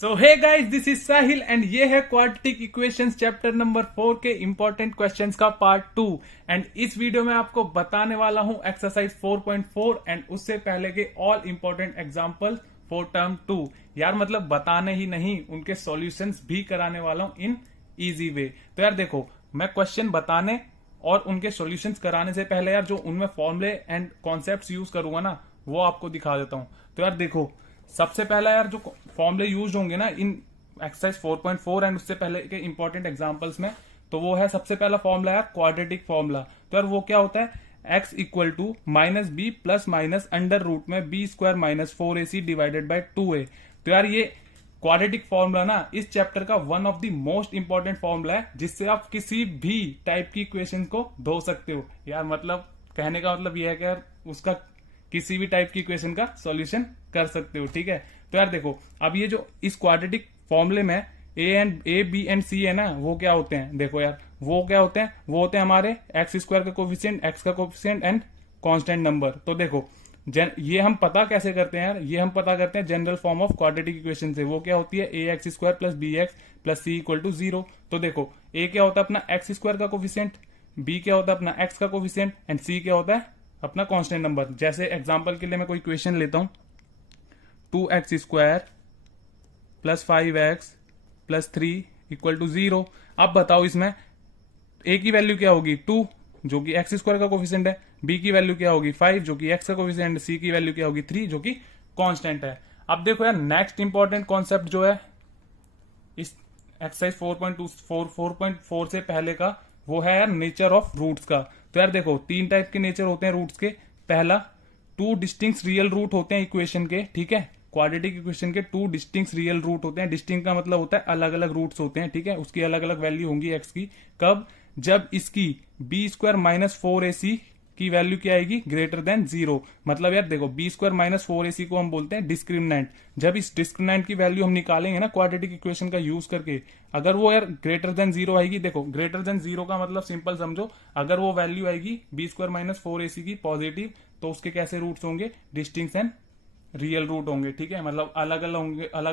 So hey guys, this is Sahil and ये है quadratic equations chapter number 4 के important questions का पार्ट 2। एंड इस वीडियो में आपको बताने वाला हूं एक्सरसाइज 4.4 एंड उससे पहले के all important example for term 2। यार मतलब बताने ही नहीं, उनके सॉल्यूशंस भी कराने वाला हूं इन इजी वे। तो यार देखो, मैं क्वेश्चन बताने और उनके सॉल्यूशंस कराने से पहले यार जो उनमें फॉर्मुले एंड कॉन्सेप्ट्स यूज करूंगा ना, वो आपको दिखा देता हूं। तो यार देखो, सबसे पहला यार जो फॉर्मुले यूज होंगे ना इन एक्सरसाइज 4.4 एंड उससे पहले के इंपॉर्टेंट एग्जांपल्स में, तो वो है सबसे पहला फॉर्मुला यार क्वाड्रेटिक फॉर्मुला। तो यार वो क्या होता है, x equal to minus B plus minus under root में B square minus 4ac divided by 2a। तो यार ये क्वाड्रेटिक फॉर्मुला ना इस चैप्टर का one of the most important formula है, जिससे आप किसी भी टाइप की इक्वेशन को धो सकते हो। यार मतलब कहने का मतलब ये है कि यार उसका किसी भी टाइप की इक्वेशन का सॉल्यूशन कर सकते हो। ठीक है, तो यार देखो, अब ये जो इस क्वाड्रेटिक फॉर्मूले में ए बी एंड सी है ना, वो क्या होते हैं, देखो यार वो क्या होते हैं, वो होते हैं हमारे एक्स स्क्वायर का कोफिशिएंट, एक्स का कोफिशिएंट एंड कांस्टेंट नंबर। तो देखो ये हम पता कैसे करते हैं यार, ये हम पता करते हैं general form of quadratic equation से। वो क्या होती है, A x square plus B x plus C equal to 0। तो देखो ए क्या होता है अपना एक्स स्क्वायर का कोफिशिएंट, बी क्या होता है अपना एक्स का कोफिशिएंट एंड सी क्या होता है अपना कांस्टेंट नंबर। जैसे एग्जांपल के लिए मैं कोई इक्वेशन लेता हूं, 2x square plus 5x plus 3 equal to 0। अब बताओ इसमें a की वैल्यू क्या होगी 2 जो कि एक्स स्क्वायर का कोफिशिएंट है, b की वैल्यू क्या होगी 5 जो कि x का कोफिशिएंट है, c की वैल्यू क्या होगी 3 जो कि कांस्टेंट है। अब देखो यार नेक्स्ट इंपॉर्टेंट कॉन्सेप्ट जो है इस एक्सरसाइज 4.4 से पहले का, वो है यार नेचर ऑफ रूट्स का। तो यार देखो तीन टाइप के नेचर होते हैं रूट्स के। पहला, टू डिस्टिंक्ट रियल रूट होते हैं इक्वेशन के। ठीक है, क्वाड्रेटिक इक्वेशन के टू डिस्टिंक्ट रियल रूट होते हैं। डिस्टिंक्ट का मतलब होता है अलग अलग रूट्स होते हैं। ठीक है, उसकी अलग अलग वैल्यू होंगी एक्स की। कब, जब इसकी बी स्क्वायर माइनस 4ac की वैल्यू क्या आएगी ग्रेटर देन 0। मतलब यार देखो बी स्क्वायर माइनस 4ac को हम बोलते हैं डिस्क्रिमिनेंट। जब इस डिस्क्रिमिनेंट की वैल्यू हम निकालेंगे ना क्वाड्रेटिक इक्वेशन का यूज करके, अगर वो यार ग्रेटर देन 0 आएगी, देखो ग्रेटर देन 0 का मतलब सिंपल समझो, अगर वो वैल्यू आएगी बी स्क्वायर माइनस 4ac की पॉजिटिव, तो उसके कैसे रूट्स होंगे, डिस्टिंक्ट एंड रियल रूट होंगे। ठीक है, मतलब अलग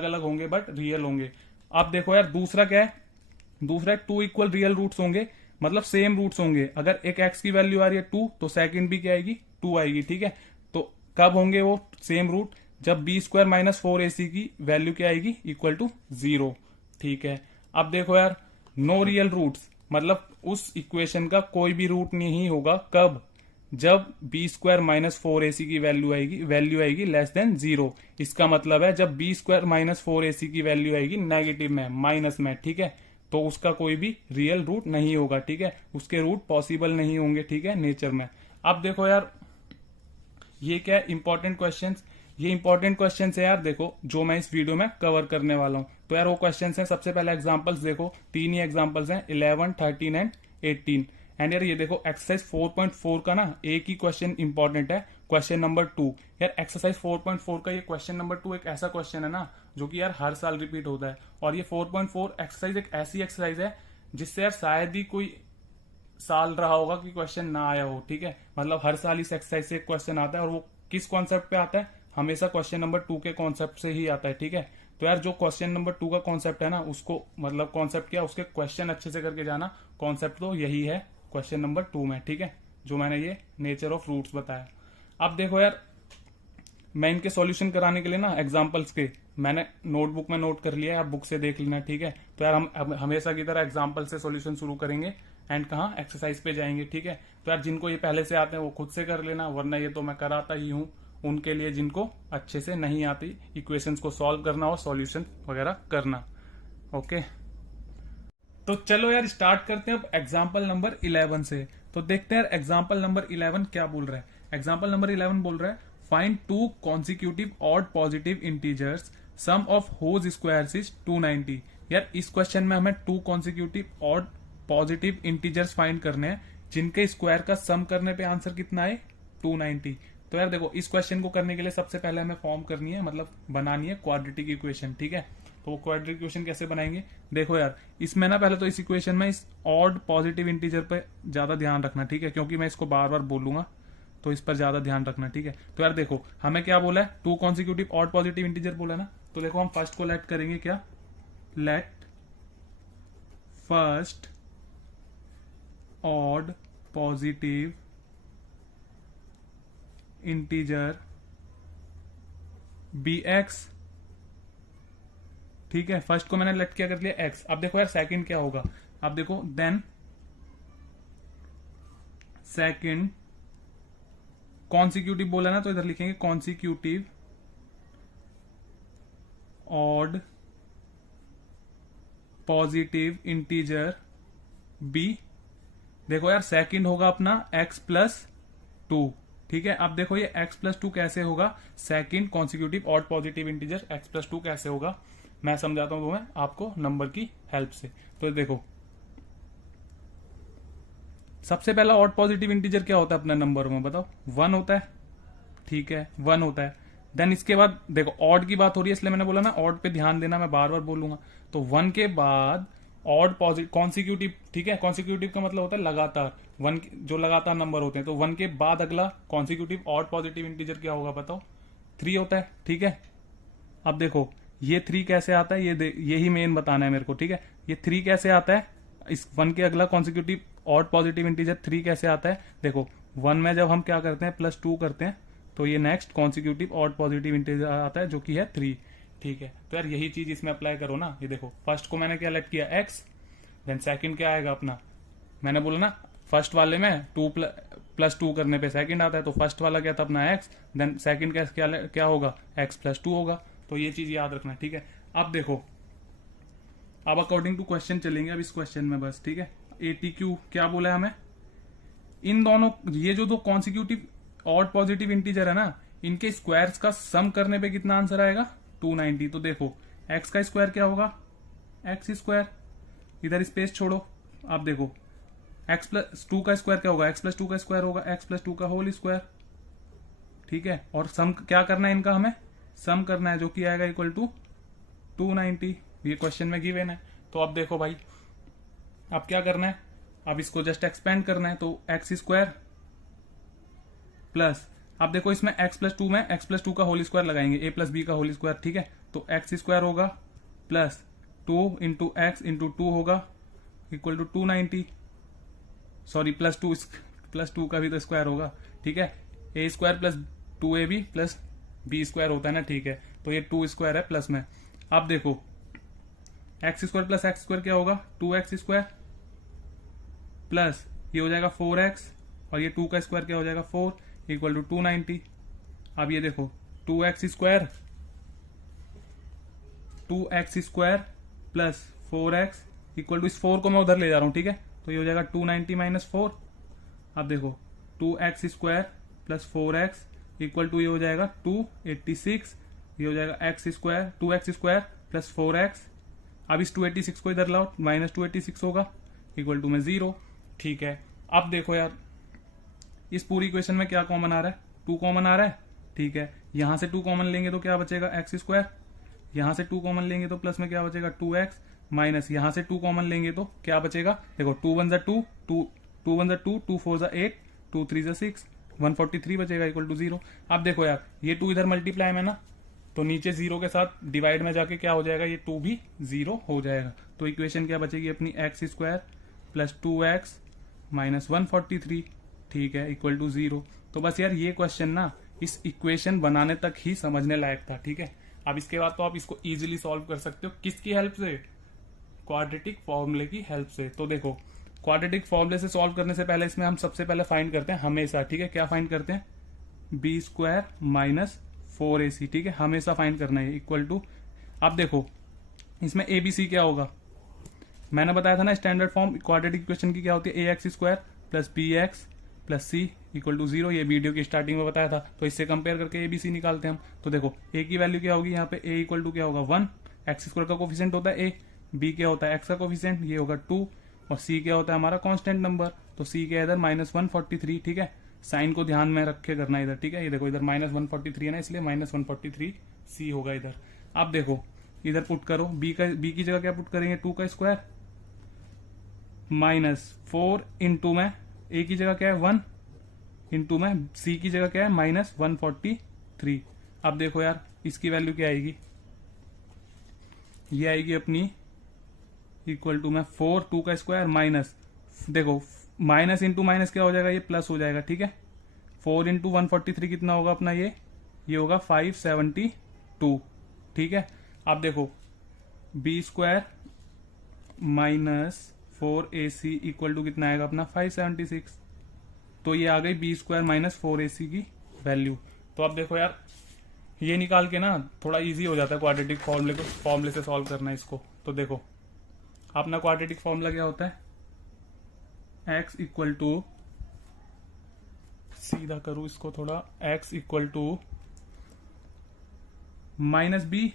अलग होंगे बट रियल होंगे। अब देखो यार दूसरा क्या है, दूसरा टू इक्वल रियल रूट्स होंगे, मतलब सेम रूट्स होंगे। अगर एक एक्स की वैल्यू आ रही है 2 तो सेकंड भी क्या आएगी 2 आएगी। ठीक है, तो कब होंगे वो सेम रूट, जब बी स्क्वायर माइनस 4ac की वैल्यू क्या आएगी इक्वल टू 0। ठीक है, अब देखो यार नो रियल रूट्स, मतलब उस इक्वेशन का कोई भी रूट नहीं होगा। कब, जब बी स्क्वायर माइनस 4ac की वैल्यू आएगी लेस देन 0। इसका मतलब है जब बी स्क्वायर माइनस 4ac की वैल्यू आएगी नेगेटिव में, माइनस में। ठीक है, तो उसका कोई भी रियल रूट नहीं होगा। ठीक है, उसके रूट पॉसिबल नहीं होंगे। ठीक है, नेचर में। अब देखो यार ये क्या है, इंपॉर्टेंट क्वेश्चंस। ये इंपॉर्टेंट क्वेश्चन है यार, देखो जो मैं इस वीडियो में कवर करने वाला हूं। तो यार वो क्वेश्चन है, सबसे पहले एग्जांपल्स देखो, तीन ही एग्जांपल्स हैं 11, 13 एंड 18। एंड यार ये देखो एक्सरसाइज 4.4 का ना एक ही क्वेश्चन इंपॉर्टेंट है, क्वेश्चन नंबर 2। यार एक्सरसाइज 4.4 का ये क्वेश्चन नंबर 2 एक ऐसा क्वेश्चन है ना जो कि यार हर साल रिपीट होता है। और ये 4.4 एक्सरसाइज एक ऐसी एक्सरसाइज है जिससे यार शायद ही कोई साल रहा होगा कि क्वेश्चन ना आया हो। ठीक है, मतलब हर साल इस एक्सरसाइज से एक क्वेश्चन आता है, और वो किस कॉन्सेप्ट पे आता है, हमेशा क्वेश्चन नंबर 2 के कॉन्सेप्ट से ही आता है। ठीक है, तो यार जो क्वेश्चन नंबर 2 का कॉन्सेप्ट है ना, उसको मतलब कॉन्सेप्ट क्या, उसके क्वेश्चन अच्छे से करके जाना। कॉन्सेप्ट तो यही है क्वेश्चन नंबर 2 में। ठीक है, जो मैंने ये नेचर ऑफ रूट्स बताया। अब देखो यार मैं इनके सॉल्यूशन कराने के लिए ना एग्जांपल्स के मैंने नोटबुक में नोट कर लिया है, आप बुक से देख लेना। ठीक है, तो यार हम हमेशा की तरह एग्जांपल से सॉल्यूशन शुरू करेंगे एंड कहाँ एक्सरसाइज पे जाएंगे। ठीक है, तो यार जिनको ये पहले से आते हैं वो खुद से कर लेना, वरना ये तो मैं कराता ही हूँ उनके लिए जिनको अच्छे से नहीं आती इक्वेशंस को सॉल्व करना और सॉल्यूशन वगैरह करना। ओके, तो चलो यार स्टार्ट करते हैं अब एग्जाम्पल नंबर 11 से। तो देखते हैं यार एग्जाम्पल नंबर 11 क्या बोल रहा है। एग्जाम्पल नंबर 11 बोल रहा है find two consecutive odd positive integers sum of whose squares is 290। यार इस क्वेश्चन में हमें two consecutive odd positive integers find करने हैं जिनके स्क्वायर का सम करने पे आंसर कितना है 290। तो यार देखो इस क्वेश्चन को करने के लिए सबसे पहले हमें फॉर्म करनी है, मतलब बनानी है क्वाड्रेटिक इक्वेशन। ठीक है, तो वो क्वाड्रेटिक इक्वेशन कैसे बनाएंगे, देखो यार इसमें ना पहले तो इस इक्वेशन में इस ऑड पॉजिटिव इंटीजर पे ज्यादा ध्यान रखना। ठीक है, क्योंकि मैं इसको बार बार बोलूंगा तो इस पर ज्यादा ध्यान रखना, ठीक है। तो यार देखो हमें क्या बोला है, 2 कॉन्सिक्यूटिव ऑड पॉजिटिव इंटीजर बोला है ना, तो देखो हम फर्स्ट को लेट करेंगे क्या, let first odd positive integer be x, ठीक है। फर्स्ट को मैंने लेट क्या कर लिया एक्स। अब देखो यार सेकंड क्या होगा, अब देखो देन सेकंड कॉन्सिक्यूटिव बोला ना, तो इधर लिखेंगे consecutive odd positive integer be. देखो यार सेकंड होगा अपना x प्लस टू, ठीक है। अब देखो ये x प्लस टू कैसे होगा, second consecutive odd positive integer x plus two कैसे होगा, मैं समझाता हूं तुम्हें आपको नंबर की हेल्प से। तो देखो सबसे पहला ऑड पॉजिटिव इंटीजर क्या होता है अपना नंबर में, बताओ, 1 होता है, ठीक है, 1 होता है। देन इसके बाद देखो ऑड की बात हो रही है, इसलिए मैंने बोला ना ऑड पे ध्यान देना, मैं बार बार बोलूंगा। तो 1 के बाद ऑड पॉजिटिव कॉन्सिक्यूटिव, ठीक है, कॉन्सिक्यूटिव का मतलब होता है लगातार, 1 जो लगातार नंबर होते हैं, तो 1 के बाद अगला कॉन्सिक्यूटिव ऑड पॉजिटिव इंटीजर क्या होगा बताओ, 3 होता है, ठीक है। अब देखो ये 3 कैसे आता है, यही मेन बताना है मेरे को, ठीक है। ये 3 कैसे आता है, इस 1 के अगला कॉन्सिक्यूटिव ऑड पॉजिटिव इंटीजर 3 कैसे आता है, देखो 1 में जब हम क्या करते हैं प्लस 2 करते हैं, तो ये next consecutive odd positive integer आता है जो कि है 3, ठीक है। तो यार यही चीज इसमें अप्लाई करो ना। ये देखो फर्स्ट को मैंने क्या लेट किया x, देन सेकंड क्या आएगा अपना, मैंने बोला ना फर्स्ट वाले में 2 प्लस 2 करने पे सेकंड आता है, तो फर्स्ट वाला क्या था अपना x, देन सेकंड क्या होगा x प्लस 2 होगा। तो ये चीज याद रखना, ठीक है। अब देखो अब अकॉर्डिंग टू क्वेश्चन चलेंगे, अब इस क्वेश्चन में बस, ठीक है। ATQ क्या बोला है हमें, इन दोनों ये जो दो कॉन्सिक्यूटिव ऑड पॉजिटिव इंटीजर है ना, इनके स्क्वायर्स का सम करने पे कितना आंसर आएगा, 290। तो देखो x का स्क्वायर क्या होगा, x स्क्वायर, इधर स्पेस छोड़ो, आप देखो x प्लस 2 का स्क्वायर क्या होगा, x प्लस 2 का स्क्वायर होगा x प्लस 2 का होल स्क्वायर, ठीक है। और सम क्या करना है इनका, हमें सम करना है, जो कि आएगा इक्वल टू 290, ये क्वेश्चन में गिवन है। तो अब देखो भाई अब क्या करना है, अब इसको जस्ट एक्सपेंड करना है, तो एक्स स्क्वायर प्लस, अब देखो इसमें x प्लस 2 में x प्लस 2 का होल स्क्वायर लगाएंगे, a प्लस बी का होल स्क्वायर, ठीक है। तो एक्स स्क्वायर होगा प्लस 2 इंटू एक्स इंटू 2 होगा इक्वल टू 290, सॉरी प्लस 2 का भी तो स्क्वायर होगा, ठीक है। a square plus 2ab plus b square होता है ना, ठीक है। तो ये 2 स्क्वायर है प्लस में। अब देखो x square plus x square क्या होगा, 2x स्क्वायर प्लस ये हो जाएगा 4x, और ये 2 का स्क्वायर क्या हो जाएगा 4 इक्वल टू 290। अब ये देखो 2x square plus 4x equal to, इस 4 को मैं उधर ले जा रहा हूं, ठीक है। तो ये हो जाएगा 290 माइनस 4। अब देखो 2x square plus 4x equal to ये हो जाएगा 286, ये हो जाएगा x square 2x square plus 4x। अब इस 286 को इधर लाओ, माइनस 286 होगा इक्वल टू में 0, ठीक है। अब देखो यार इस पूरी इक्वेशन में क्या कॉमन आ रहा है, 2 कॉमन आ रहा है, ठीक है। यहां से 2 कॉमन लेंगे तो क्या बचेगा x स्क्वायर, यहां से 2 कॉमन लेंगे तो प्लस में क्या बचेगा 2x, माइनस यहां से 2 कॉमन लेंगे तो क्या बचेगा, देखो 2 1 2, 2 1 2, 2 4 8, 2 3 6, 143 बचेगा इक्वल टू 0। अब देखो यार ये 2 इधर मल्टीप्लाई में ना, तो नीचे 0 के साथ डिवाइड में जाके क्या हो जाएगा, ये 2 भी 0 हो जाएगा। तो इक्वेशन क्या बचेगी अपनी, x square plus 2x minus 143, ठीक है, इक्वल टू 0। तो बस यार ये क्वेश्चन ना इस इक्वेशन बनाने तक ही समझने लायक था, ठीक है। अब इसके बाद तो आप इसको इजीली सॉल्व कर सकते हो, किसकी हेल्प से, क्वाड्रेटिक फॉर्मूले की हेल्प से। तो देखो क्वाड्रेटिक फॉर्मूले से सॉल्व करने से पहले इसमें हम सबसे पहले फाइंड करते हैं हमेशा, ठीक है। क्या फाइंड करते हैं, बी स्क्वायर माइनस 4ac, ठीक है, हमेशा फाइंड करना है इक्वल टू। अब देखो इसमें abc क्या होगा, मैंने बताया था ना स्टैंडर्ड फॉर्म क्वाड्रेटिक इक्वेशन की क्या होती है, ax square plus bx plus C equal to 0, ये वीडियो की स्टार्टिंग में बताया था। तो इससे कंपेयर करके abc निकालते हैं हम। तो देखो a की वैल्यू क्या होगी, यहाँ पे a इक्वल टू क्या होगा 1, एक्स स्क्वायर का कोफिशिएंट होता है a, b क्या होता है x का कोफिशिएंट, ये होगा 2, और c क्या होता है हमारा कांस्टेंट नंबर, तो c क्या है इधर माइनस 143, ठीक है। साइन को ध्यान में रखे करना इधर, ठीक है। ये देखो इधर माइनस 143 है ना, इसलिए माइनस 143 c होगा इधर। अब देखो इधर पुट करो, b की जगह क्या पुट करेंगे, 2 का स्क्वायर माइनस 4 इंटू में a की जगह क्या है 1, इंटू में सी की जगह क्या है -143। अब देखो यार इसकी वैल्यू क्या आएगी, ये आएगी अपनी इक्वल टू में 4 2 का स्क्वायर माइनस, देखो माइनस इंटू माइनस क्या हो जाएगा, ये प्लस हो जाएगा। ठीक है, 4 इंटू 143 कितना होगा अपना, ये होगा 572। ठीक है, अब देखो b square minus 4ac equal to कितना आएगा अपना 576। तो ये आ गई बी स्क्वायर माइनस 4ac की वैल्यू। तो अब देखो यार ये निकाल के ना थोड़ा इजी हो जाता है क्वाड्रेटिक फॉर्मूले से सॉल्व करना इसको। तो देखो अपना क्वाड्रेटिक फॉर्मूला क्या होता है, x इक्वल टू, सीधा करूं इसको थोड़ा, x equal to minus B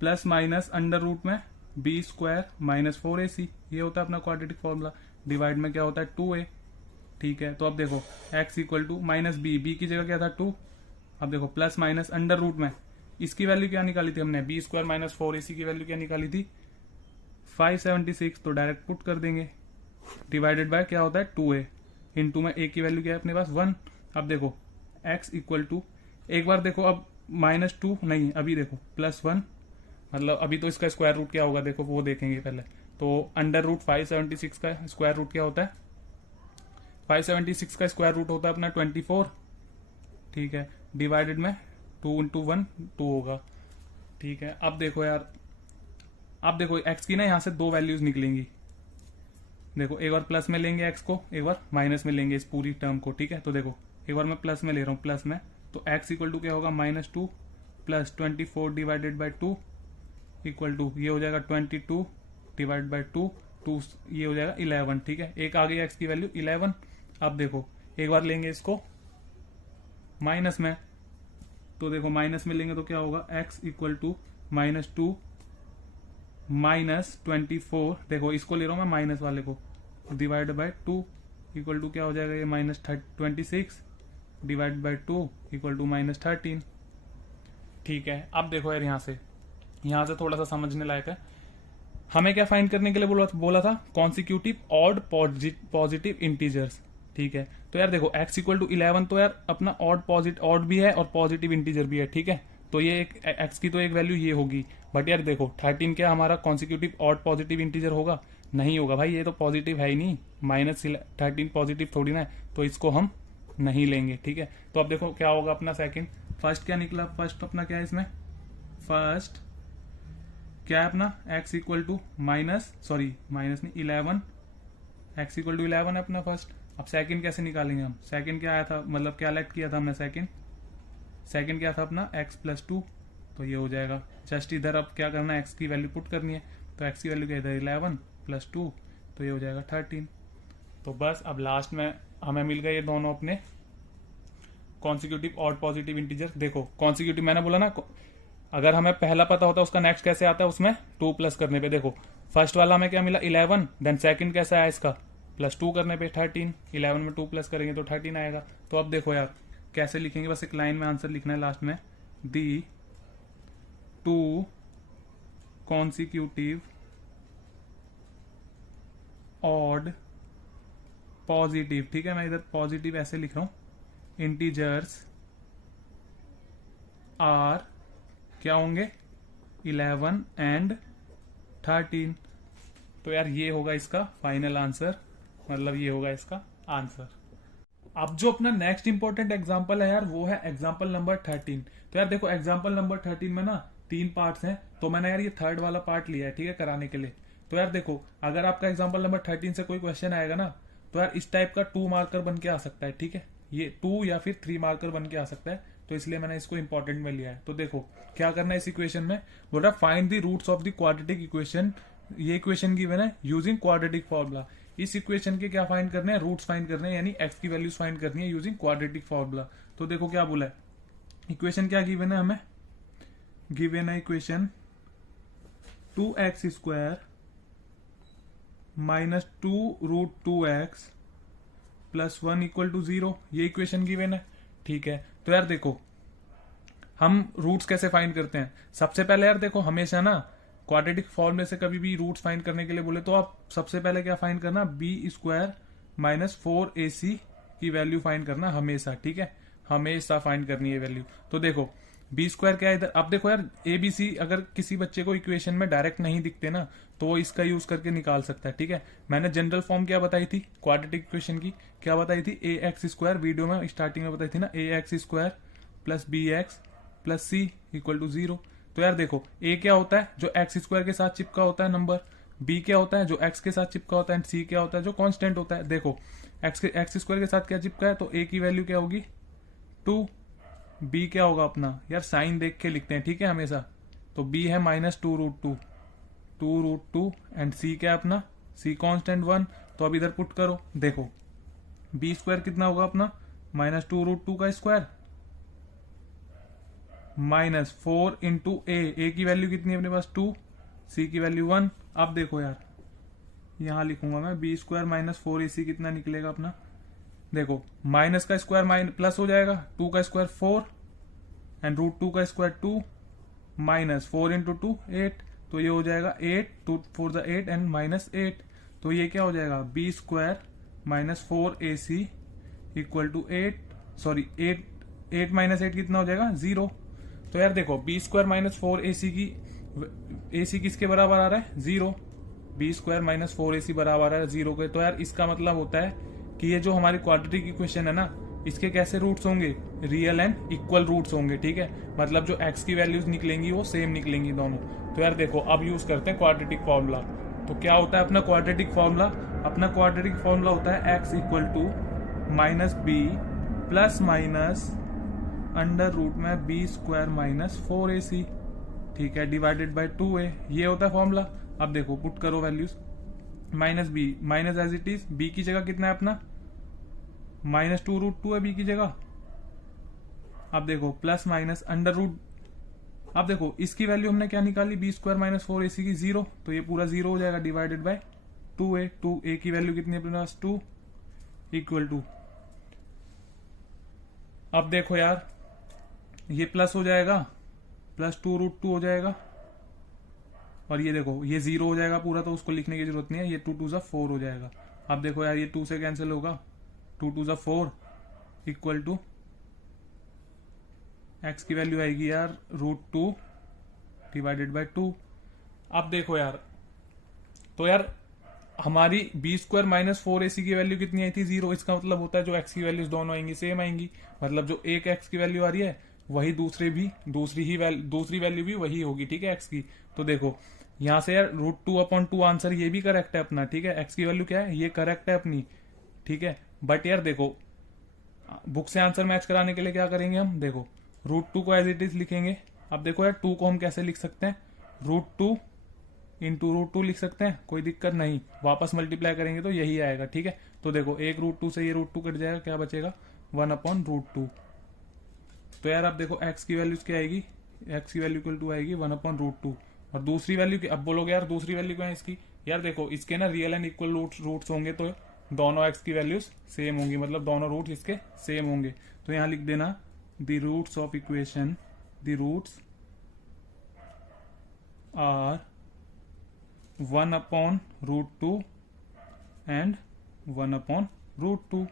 plus minus under root में बी स्क्वायर माइनस 4ac, ये होता है अपना क्वाड्रेटिक फॉर्मूला। डिवाइड में क्या होता है 2a। ठीक है, तो अब देखो x equal to minus b की जगह क्या था 2, अब देखो प्लस माइनस अंडर रूट में इसकी वैल्यू क्या निकाली थी हमने, बी स्क्वायर माइनस 4ac की वैल्यू क्या निकाली थी 576, तो डायरेक्ट पुट कर देंगे। डिवाइडेड बाय क्या होता है 2a, इंटू में a की वैल्यू क्या है अपने पास 1। अब देखो x इक्वल टू, एक बार देखो अब -2 नहीं, अभी देखो +1, मतलब अभी तो इसका स्क्वायर रूट क्या होगा देखो वो देखेंगे पहले। तो अंडर रूट 576 का स्क्वायर रूट क्या होता है, 576 का स्क्वायर रूट होता है अपना 24। ठीक है, डिवाइडेड में 2 इंटू 1 2 होगा। ठीक है, अब देखो यार, अब देखो x की ना यहाँ से दो वैल्यूज निकलेंगी। देखो एक बार प्लस में लेंगे x को, एक बार माइनस में लेंगे इस पूरी टर्म को। ठीक है, तो देखो एक बार मैं प्लस में ले रहा हूँ, प्लस में तो x इक्वल टू क्या होगा -2 plus 24 divided by 2 equal to, ये हो जाएगा 22 डिवाइड बाई 2 ये हो जाएगा 11। ठीक है, एक आ गई x की वैल्यू 11। अब देखो एक बार लेंगे इसको माइनस में, तो देखो माइनस में लेंगे तो क्या होगा, x इक्वल टू -2 -24, देखो इसको ले रहा हूं मैं माइनस वाले को, डिवाइड बाय 2 इक्वल टू क्या हो जाएगा, ये -26 डिवाइड बाय 2 इक्वल टू -13। ठीक है, अब देखो यार यहाँ से थोड़ा सा समझने लायक है। हमें क्या फाइंड करने के लिए बोला था, कॉन्सिक्यूटिव ऑड पॉजिटिव इंटीजर्स। ठीक है, तो यार देखो x इक्वल टू 11 तो यार अपना ऑड भी है और पॉजिटिव इंटीजर भी है। ठीक है, तो ये एक x की तो एक वैल्यू ये होगी, बट यार देखो 13 क्या हमारा कॉन्सिक्यूटिव ऑड पॉजिटिव इंटीजर होगा, नहीं होगा भाई, ये तो पॉजिटिव है ही नहीं, -13 पॉजिटिव थोड़ी ना है, तो इसको हम नहीं लेंगे। ठीक है, तो अब देखो क्या होगा अपना सेकंड, फर्स्ट क्या निकला, फर्स्ट अपना क्या है इसमें, फर्स्ट क्या है अपना x इक्वल टू माइनस नहीं 11, x इक्वल टू 11 है अपना फर्स्ट। अब सेकंड कैसे निकालेंगे हम, सेकंड क्या आया था, मतलब क्या लेट किया था हमने, सेकंड क्या था अपना x प्लस 2, तो ये हो जाएगा जस्ट इधर अब क्या करना है, x की वैल्यू पुट करनी है, तो x की वैल्यू क्या इधर 11 प्लस 2, तो ये हो जाएगा 13। तो बस अब लास्ट में हमें मिल गए ये दोनों अपने कॉन्सिक्यूटिव ऑड पॉजिटिव इंटीजर। देखो कॉन्सिक्यूटिव मैंने बोला ना, अगर हमें पहला पता होता है उसका नेक्स्ट कैसे आता है, उसमें 2 प्लस करने पे, देखो फर्स्ट वाला हमें क्या मिला 11, देन सेकंड कैसा आया इसका +2 करने पे 13, 11 में 2 प्लस करेंगे तो 13 आएगा। तो अब देखो यार कैसे लिखेंगे, बस एक लाइन में आंसर लिखना है लास्ट में, दी 2 कॉन्सिक्यूटिव ऑड पॉजिटिव, ठीक है मैं इधर पॉजिटिव ऐसे लिख रहा हूं, इंटीजर्स आर क्या होंगे 11 एंड 13। तो यार ये होगा इसका फाइनल आंसर, मतलब ये होगा इसका आंसर। अब जो अपना नेक्स्ट इंपॉर्टेंट एग्जांपल है यार, वो है एग्जांपल नंबर 13। तो यार देखो एग्जांपल नंबर 13 में ना 3 पार्ट्स हैं, तो मैंने यार ये थर्ड वाला पार्ट लिया है, ठीक है, कराने के लिए। तो यार देखो अगर आपका एग्जांपल नंबर 13 से कोई क्वेश्चन आएगा ना, तो यार इस टाइप का 2 मार्कर बन के आ सकता है, ठीक है, ये 2 या फिर 3 मार्कर बन के आ सकता है, तो इसलिए मैंने इसको इंपॉर्टेंट में लिया है। तो देखो क्या करना है इस इक्वेशन में, बोल रहा find the roots of the quadratic equation. ये इक्वेशन गिवन है यूजिंग क्वाड्रेटिक फॉर्मूला। इस इक्वेशन के क्या फाइंड करने हैं, रूट्स फाइंड करने हैं, यानी एक्स की वैल्यूज फाइंड करनी है यूजिंग क्वाड्रेटिक फॉर्मूला। तो देखो क्या बोला है, इक्वेशन क्या गिवन है हमें, गिवन है equation 2x square minus 2√2x plus 1 equal to 0, ये इक्वेशन गिवन है, ठीक है। तो यार देखो हम रूट्स कैसे फाइंड करते हैं, सबसे पहले यार देखो हमेशा ना क्वाड्रेटिक फॉर्मूले से कभी भी रूट्स फाइंड करने के लिए बोले तो आप सबसे पहले क्या फाइंड करना, बी स्क्वायर माइनस 4ac की वैल्यू फाइंड करना हमेशा, ठीक है, हमेशा फाइंड करनी है वैल्यू। तो देखो बी स्क्वायर क्या है इधर, अब देखो यार ए बी सी अगर किसी बच्चे को इक्वेशन में डायरेक्ट नहीं दिखते ना तो वो इसका यूज करके निकाल सकता है, ठीक है। मैंने जनरल फॉर्म क्या बताई थी क्वाड्रेटिक इक्वेशन की, क्या बताई थी, ए एक्स स्क्वायर, वीडियो में स्टार्टिंग में बताई थी ना, a x square plus B x plus C equal to 0। तो यार देखो ए क्या होता है जो एक्स स्क्वायर के साथ चिपका होता है नंबर, बी क्या होता है जो एक्स के साथ चिपका होता है, एंड सी क्या होता है जो कांस्टेंट होता है। देखो एक्स स्क्वायर के साथ क्या चिपका है तो ए की वैल्यू क्या होगी 2, बी क्या होगा अपना, यार साइन देख के लिखते हैं, ठीक है हमेशा। तो बी है -2√2 एंड सी क्या है अपना, सी कांस्टेंट 1। तो अब इधर पुट करो, देखो बी स्क्वायर कितना होगा अपना -2√2 का स्क्वायर -4 इंटू ए की वैल्यू कितनी है अपने पास 2, सी की वैल्यू 1। अब देखो यार यहां लिखूंगा मैं बी स्क्वायर -4ac कितना निकलेगा अपना, देखो माइनस का स्क्वायर प्लस हो जाएगा, 2 का स्क्वायर 4 एंड √2 का स्क्वायर 2 -4 इंटू 2 8। तो ये हो जाएगा 8, 2 4 द 8 एंड -8। तो ये क्या हो जाएगा b square -4ac equal to 8, sorry 8 -8 कितना हो जाएगा 0। तो यार देखो बी स्क्वायर -4ac की ac किसके बराबर आ रहा है 0, बी स्क्वायर -4ac बराबर आ रहा है 0 के। तो यार इसका मतलब होता है कि ये जो हमारी क्वाड्रेटिक इक्वेशन है ना इसके कैसे रूट्स होंगे, रियल एंड इक्वल रूट्स होंगे, ठीक है। मतलब जो x की वैल्यूज निकलेंगी वो सेम निकलेंगी दोनों। तो यार देखो अब यूज करते हैं क्वाड्रेटिक फॉर्मूला। तो क्या होता है अपना क्वाड्रेटिक फॉर्मूला, अपना क्वाड्रेटिक फॉर्मूला होता है x equal to -b plus minus under root में बी स्क्वायर -4ac, ठीक है, डिवाइडेड बाय 2a, ये होता है फॉर्मूला। अब देखो पुट करो values, -b minus as it is, b की जगह कितना है अपना -2√2 है b की जगह। अब देखो प्लस माइनस अंडर रूट, अब देखो इसकी वैल्यू हमने क्या निकाली बी स्क्वायर -4ac की 0, तो ये पूरा 0 हो जाएगा डिवाइडेड बाय 2a की वैल्यू कितनी है अपने पास 2 इक्वल टू, अब देखो यार ये प्लस हो जाएगा +2√2 हो जाएगा, और ये देखो ये 0 हो जाएगा पूरा, तो उसको लिखने की जरूरत नहीं है, ये 2 2 4 हो जाएगा। अब देखो यार ये 2 से कैंसिल होगा, 2 2 4 इक्वल टू x की वैल्यू आएगी यार √2 डिवाइडेड बाय 2। अब देखो यार तो यार हमारी बी स्क्वायर -4ac की वैल्यू कितनी आई थी 0, इसका मतलब होता है जो x की वैल्यूज दोनों आएंगी सेम आएंगी, मतलब जो एक x की वैल्यू आ रही है वही दूसरी वैल्यू भी वही होगी, ठीक है x की। तो देखो यहां से यार √2/2 आंसर ये भी करेक्ट है अपना, ठीक है, x की वैल्यू क्या है ये करेक्ट है अपनी, ठीक है। बट यार देखो बुक से आंसर मैच कराने के लिए क्या करेंगे हम, देखो √2 को एज इट इज लिखेंगे। अब देखो यार 2 को हम कैसे लिख सकते हैं, √2 इंटू √2 लिख सकते हैं, कोई दिक्कत नहीं, वापस मल्टीप्लाई करेंगे तो यही आएगा, ठीक है। तो देखो एक √2 से ये √2 कट जाएगा, क्या बचेगा 1/√2। तो यार अब देखो x की वैल्यू क्या आएगी, x की वैल्यू इक्वल टू आएगी 1/√2, और दूसरी वैल्यू की, अब बोलोगे यार दूसरी वैल्यू क्या है इसकी, यार देखो इसके ना रियल एंड इक्वल रूट्स होंगे तो दोनों x की वैल्यूज सेम होंगी, मतलब दोनों रूट्स इसके सेम होंगे। तो यहाँ लिख देना the roots of equation, the roots are 1/√2 and 1/√2।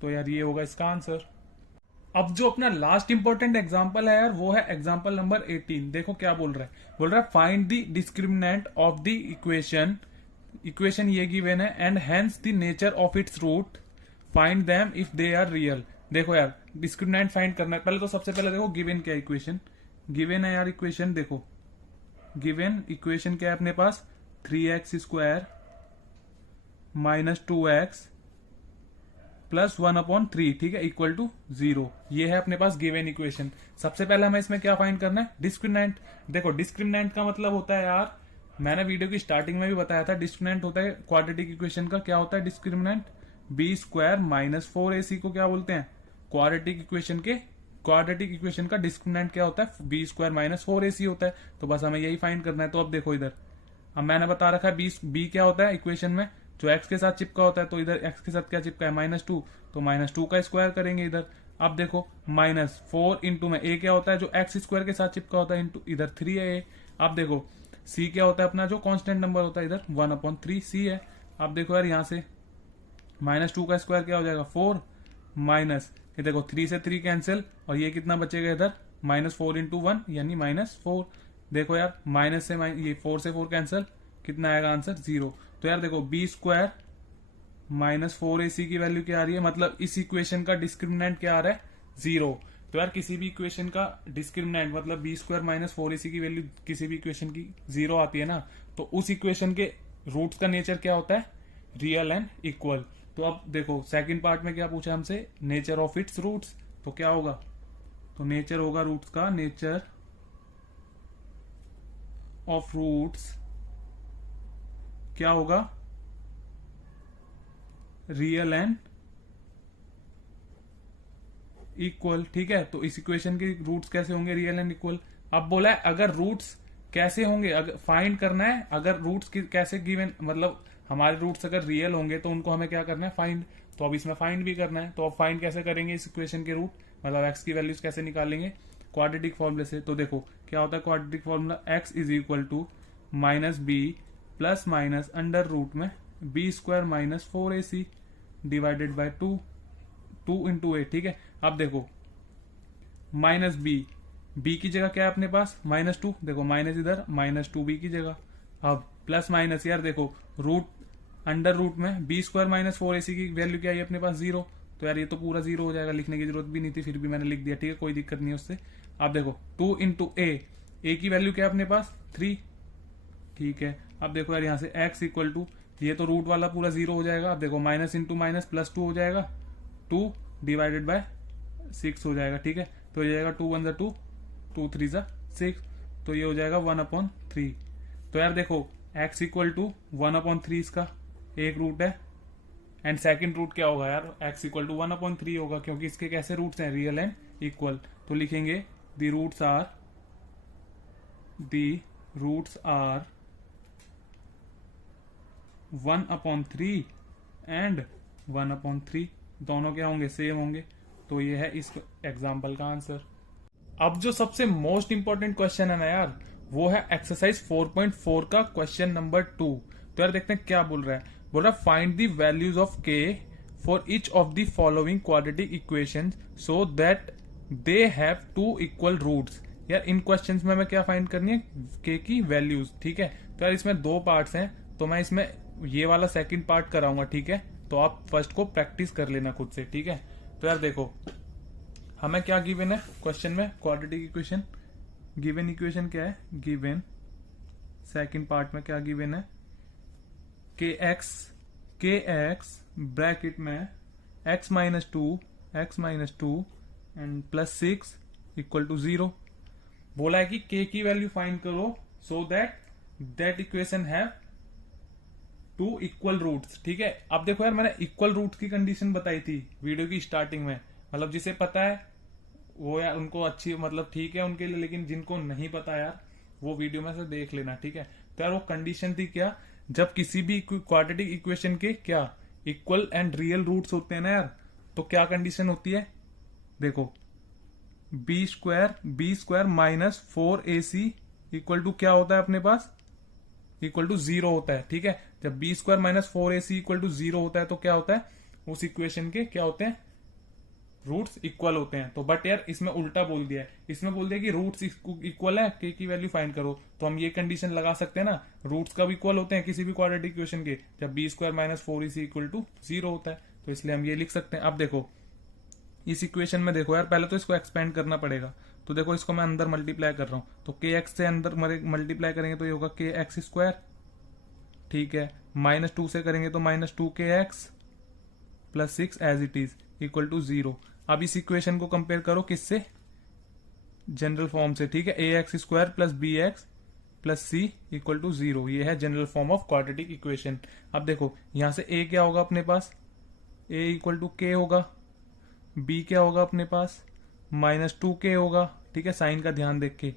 तो यार ये होगा इसका आंसर। अब जो अपना लास्ट इंपॉर्टेंट एग्जांपल है यार वो है एग्जांपल नंबर 18। देखो क्या बोल रहा है find the discriminant of the equation ये गिवन है and hence the nature of its root, find them if they are real. देखो यार डिस्क्रिमिनेंट फाइंड करना है, पहले तो सबसे पहले देखो गिवन क्या इक्वेशन, गिवन है यार इक्वेशन, देखो गिवन इक्वेशन क्या है अपने पास 3x स्क्वायर -2x प्लस 1/3, ठीक है, इक्वल टू 0। ये है अपने पास गिवन इक्वेशन। सबसे पहले हमें इसमें क्या फाइंड करना है डिस्क्रिमिनेंट। देखो डिस्क्रिमिनेंट का मतलब होता है यार, मैंने वीडियो की स्टार्टिंग में भी बताया था, डिस्क्रिमिनेंट होता है क्वाड्रेटिक इक्वेशन का, क्या होता है डिस्क्रिमिनेंट, बी स्क्वायर -4ac को क्या बोलते हैं क्वाड्रेटिक इक्वेशन का डिस्क्रिमिनेंट क्या होता है बी स्क्वायर -4ac होता है। तो बस हमें यही फाइंड करना है। तो अब देखो इधर, अब मैंने बता रखा है बी क्या होता है इक्वेशन में, जो x के साथ चिपका होता है, तो इधर x के साथ क्या चिपका है -2, तो -2 का स्क्वायर करेंगे इधर। अब देखो -4 इंटू में a क्या होता है जो x स्क्वायर के साथ चिपका होता है, इंटू इधर 3 है a। अब देखो c क्या होता है अपना जो कांस्टेंट नंबर होता है इधर 1/3 c है। अब देखो यार यहाँ से माइनस 2 का स्क्वायर क्या हो जाएगा 4 माइनस, ये देखो 3 से 3 कैंसिल और ये कितना बचेगा इधर -4 इंटू 1 यानी -4। देखो यार माइनस से ये 4 से 4 कैंसिल, कितना आएगा आंसर 0। तो यार देखो बी स्क्वायर -4ac की वैल्यू क्या आ रही है, मतलब इस इक्वेशन का डिस्क्रिमिनेंट क्या आ रहा है 0। तो यार किसी भी इक्वेशन का डिस्क्रिमिनेंट मतलब बी स्क्वायर -4ac की वैल्यू किसी भी इक्वेशन की 0 आती है ना, तो उस इक्वेशन के रूट्स का नेचर क्या होता है रियल एंड इक्वल। तो अब देखो सेकंड पार्ट में क्या पूछा हमसे, नेचर ऑफ इट्स रूट्स। तो क्या होगा, तो नेचर होगा रूट्स का, नेचर ऑफ रूट्स क्या होगा रियल एंड इक्वल। ठीक है, तो इस इक्वेशन के रूट्स कैसे होंगे रियल एंड इक्वल। अब बोला है अगर रूट्स कैसे होंगे, अगर फाइंड करना है, अगर रूट्स कैसे गिवन, मतलब हमारे रूट्स अगर रियल होंगे तो उनको हमें क्या करना है फाइंड। तो अब इसमें फाइंड भी करना है, तो अब फाइंड कैसे करेंगे इस इक्वेशन के रूट, मतलब एक्स की वैल्यूज कैसे निकालेंगे क्वाड्रेटिक फॉर्मूले से। तो देखो क्या होता है quadratic formula, x is equal to minus B plus minus under root में B square -4ac divided by 2 into a. ठीक है, अब देखो माइनस बी की जगह क्या है अपने पास -2, देखो माइनस इधर -2b की जगह। अब प्लस माइनस, यार देखो रूट अंडर रूट में बी स्क्वायर -4ac की वैल्यू क्या है अपने पास 0। तो यार ये तो पूरा 0 हो जाएगा, लिखने की जरूरत भी नहीं थी, फिर भी मैंने लिख दिया। ठीक है, कोई दिक्कत नहीं है उससे। अब देखो 2 इंटू ए की वैल्यू क्या है अपने पास 3। ठीक है, अब देखो यार यहाँ से x इक्वल टू, ये तो रूट वाला पूरा 0 हो जाएगा। अब देखो माइनस इंटू माइनस +2 हो जाएगा, 2 डिवाइडेड बाय 6 हो जाएगा। ठीक है, तो ये जाएगा 2 1 ज़ा 2, 2 3 ज़ा 6, तो ये हो जाएगा 1/3। तो यार देखो x इक्वल टू 1/3 इसका एक रूट है, एंड सेकंड रूट क्या होगा यार x इक्वल टू 1/3 होगा, क्योंकि इसके कैसे रूट्स हैं रियल एंड इक्वल। तो लिखेंगे दी रूट्स आर 1/3 एंड 1/3, दोनों क्या होंगे सेम होंगे। तो ये है इस एग्जाम्पल का आंसर। अब जो सबसे मोस्ट इंपॉर्टेंट क्वेश्चन है ना यार, वो है एक्सरसाइज 4.4 का क्वेश्चन नंबर 2। तो यार देखते हैं क्या बोल रहा है, बोल रहा है find the values of k for each of the following quadratic equation so that they have 2 equal roots. यार इन क्वेश्चंस में हमें क्या फाइंड करनी है, के की वैल्यूज। ठीक है, तो यार इसमें 2 पार्ट्स हैं, तो मैं इसमें ये वाला सेकंड पार्ट कराऊंगा। ठीक है, तो आप फर्स्ट को प्रैक्टिस कर लेना खुद से। ठीक है, तो यार देखो हमें क्या गिवन है क्वेश्चन में, क्वाड्रेटिक इक्वेशन गिवन। इक्वेशन क्या है गिवन, सेकंड पार्ट में क्या गिवन है, के एक्स ब्रैकेट में x minus two and +6 equal to 0। बोला है कि k की वैल्यू फाइंड करो so that equation have 2 equal roots. ठीक है, अब देखो यार मैंने इक्वल रूट्स की कंडीशन बताई थी वीडियो की स्टार्टिंग में, मतलब जिसे पता है वो यार उनको अच्छी, मतलब ठीक है उनके लिए, लेकिन जिनको नहीं पता यार वो वीडियो में से देख लेना। ठीक है, तो यार वो कंडीशन थी क्या, जब किसी भी क्वाड्रेटिक इक्वेशन के क्या इक्वल एंड रियल रूट्स होते हैं ना यार, तो क्या कंडीशन होती है, देखो b square -4ac equal to क्या होता है अपने पास, इक्वल टू 0 होता है। ठीक है, जब B square -4ac equal to 0 होता है तो क्या होता है, उस इक्वेशन के क्या होते हैं रूट्स इक्वल होते हैं। तो बट यार इसमें उल्टा बोल दिया है, इसमें बोल दिया कि रूट्स इक्वल है, के की वैल्यू फाइंड करो। तो हम ये कंडीशन लगा सकते हैं ना, रूट्स कब इक्वल होते हैं किसी भी क्वाड्रेटिक इक्वेशन के, जब B square -4ac equal to 0 होता है। तो इसलिए हम ये लिख सकते हैं। अब देखो इस इक्वेशन में देखो यार, पहले तो इसको एक्सपेंड करना पड़ेगा। तो देखो इसको मैं अंदर मल्टीप्लाई कर रहा हूं, तो के एक्स से अंदर मल्टीप्लाई करेंगे तो ये होगा के एक्स स्क्वायर। ठीक है, -2 से करेंगे तो -2kx +6 as it is equal to 0। अब इस इक्वेशन को कंपेयर करो किससे, जनरल फॉर्म से। ठीक है, ax² + bx + c equal to 0, ये है general form of quadratic equation. अब देखो यहां से a क्या होगा अपने पास, a इक्वल टू k होगा, b क्या होगा अपने पास -2k होगा। ठीक है, साइन का ध्यान देख के,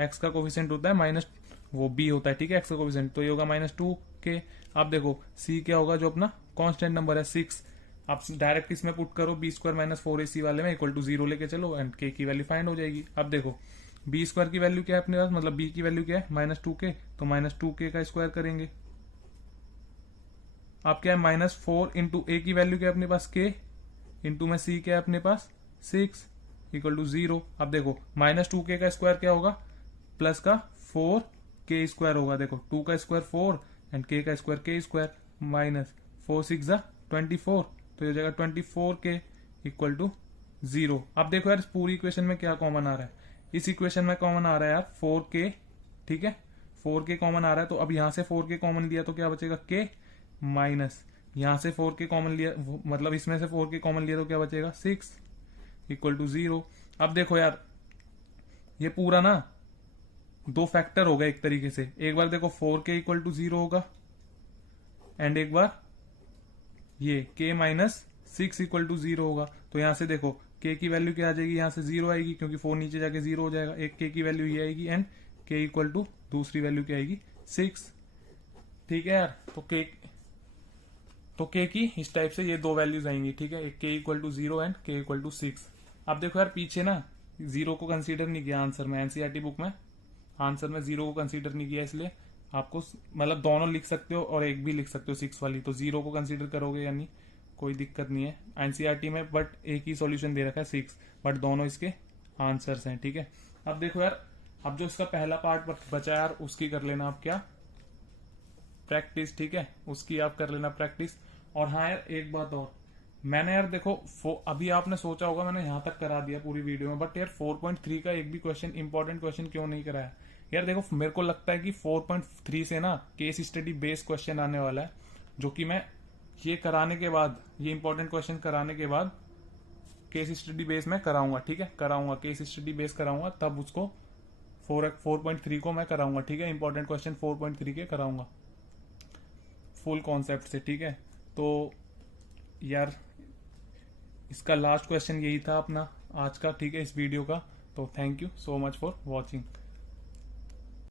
x का कोफिशिएंट होता है माइनस, वो b होता है। ठीक है, x का कोफिशिएंट, तो ये होगा -2k। अब देखो c क्या होगा, जो अपना कांस्टेंट नंबर है 6। आप डायरेक्ट इसमें पुट करो बी स्क्वायर -4ac वाले में इक्वल टू 0 लेके चलो एंड k की वैल्यू फाइंड हो जाएगी। अब देखो बी स्क्वायर की वैल्यू क्या है अपने पास, मतलब b की वैल्यू क्या है -2k, तो -2k का स्क्वायर करेंगे अब क्या है -4 इंटू ए की वैल्यू क्या है अपने पास के, इंटू में सी क्या है अपने पास 6 इक्वल टू 0। अब देखो -2k का स्क्वायर क्या होगा, प्लस का 4k स्क्वायर होगा। देखो 2 का स्क्वायर 4 एंड k का स्क्वायर k स्क्वायर, माइनस 4 6 जा 24, तो ये जगह 24k इक्वल टू 0। अब देखो यार इस पूरी इक्वेशन में क्या कॉमन आ रहा है, इस इक्वेशन में कॉमन आ रहा है यार 4k, ठीक है 4k कॉमन आ रहा है। तो अब यहां से 4k कॉमन लिया तो क्या बचेगा k, माइनस यहां से 4k कॉमन लिया, मतलब इसमें से 4k कॉमन लिया तो क्या बचेगा 6 इक्वल टू 0। अब देखो यार ये पूरा ना दो फैक्टर होगा एक तरीके से, एक बार देखो 4k इक्वल टू 0 होगा एंड एक बार ये k माइनस 6 इक्वल टू 0 होगा। तो यहां से देखो k की वैल्यू क्या आ जाएगी, यहां से 0 आएगी क्योंकि 4 नीचे जाके 0 हो जाएगा, एक k की वैल्यू ये आएगी एंड k इक्वल टू दूसरी वैल्यू क्या आएगी 6। ठीक है यार, तो k की इस टाइप से ये दो वैल्यूज आएंगी, ठीक है, एक k equal to 0 and k equal to 6। अब देखो यार पीछे ना 0 को कंसीडर नहीं किया आंसर में, एनसीईआरटी बुक में आंसर में 0 को कंसीडर नहीं किया, इसलिए आपको मतलब दोनों लिख सकते हो और एक भी लिख सकते हो 6 वाली, तो 0 को कंसीडर करोगे यानी कोई दिक्कत नहीं है एनसीईआरटी में, बट एक ही सॉल्यूशन दे रखा है 6, बट दोनों इसके आंसर्स हैं। ठीक है, अब देखो यार अब जो इसका पहला पार्ट बचा यार उसकी कर लेना आप क्या प्रैक्टिस, ठीक है, उसकी आप कर लेना प्रैक्टिस। और हाँ यार एक बात और, मैंने यार देखो अभी आपने सोचा होगा मैंने यहां तक करा दिया पूरी वीडियो में, बट यार 4.3 का एक भी क्वेश्चन इंपॉर्टेंट क्वेश्चन क्यों नहीं कराया यार। देखो मेरे को लगता है कि 4.3 से ना केस स्टडी बेस्ड क्वेश्चन आने वाला है, जो कि मैं ये कराने के बाद, ये इंपॉर्टेंट क्वेश्चन कराने के बाद केस स्टडी बेस में कराऊंगा, ठीक है, कराऊंगा केस स्टडी बेस कराऊंगा, तब उसको 4.3 को मैं कराऊंगा, ठीक है, इंपॉर्टेंट क्वेश्चन 4.3 के कराऊंगा फुल कॉन्सेप्ट से। ठीक है, तो यार इसका लास्ट क्वेश्चन यही था अपना आज का, ठीक है, इस वीडियो का। तो thank you so much for watching.